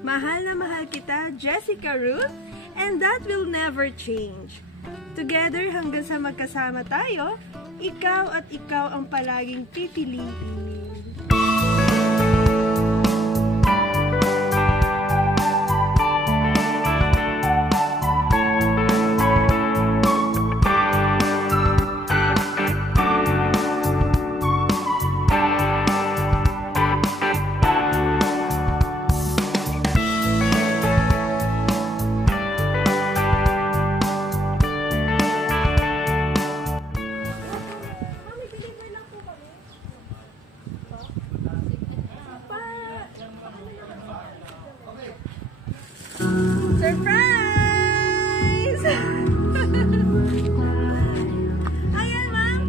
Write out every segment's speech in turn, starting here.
Mahal na mahal kita, Jessica Ruth, and that will never change. Together hanggang sa magkasama tayo, ikaw at ikaw ang palaging pipiliin. Surprise! Ayan, ma'am.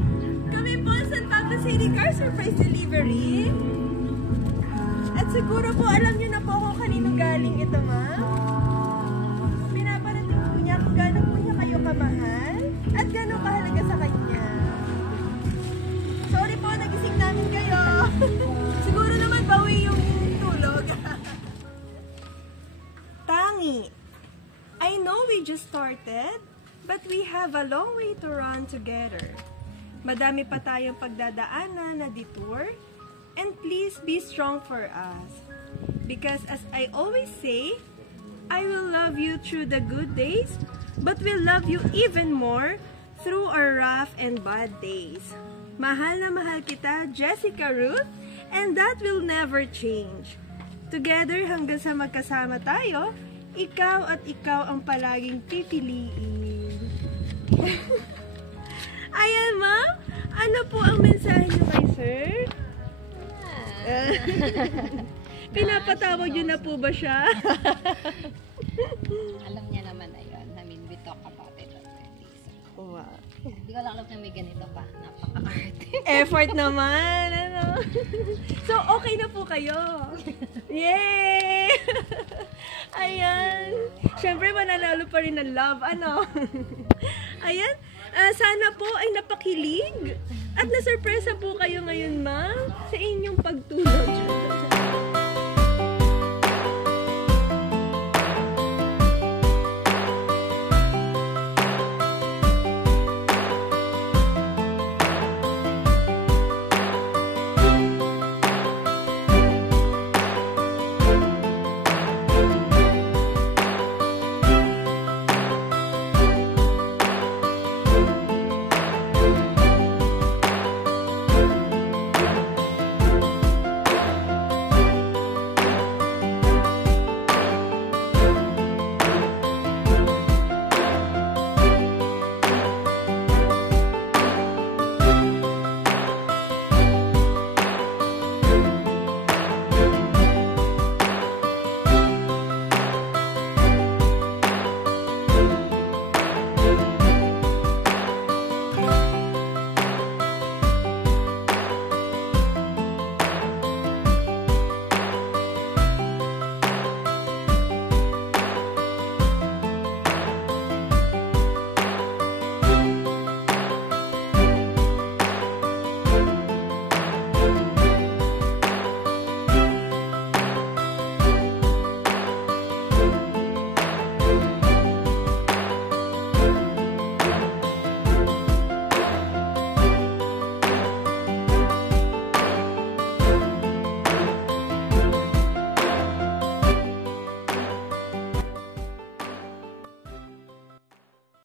Kami po San Pablo City Car Surprise Delivery. At siguro po alam niyo na po kung kanino galing ito, ma'am. Pinaparating po niya kung gano'n po niya kayo kamahal at gano'n kahalaga sa kanya. Sorry po, nagising namin kayo. Siguro naman bawi yung tulog. Tangi. I know we just started, but we have a long way to run together. Madami pa tayong pagdadaanan na detour, and please be strong for us. Because as I always say, I will love you through the good days, but will love you even more through our rough and bad days. Mahal na mahal kita, Jessica Ruth, and that will never change. Together hanggang sa magkasama tayo, ikaw at ikaw ang palaging pipiliin. Ayan, ma'am. Ano po ang mensahe niyo kay sir? Pinapatawag niyo na po ba siya? Alam niya naman na yun. I mean, we talk about it already. So. Wow. Hindi ko lang alam na may ganito pa. Napaka-arte. Effort naman. Ano? So, okay na po kayo. Yay! Ayan. Siyempre, mananalo pa rin ng love. Ano? Ayan. Sana po ay napakilig at nasurpresa po kayo ngayon, ma'am, sa inyong pagtulog.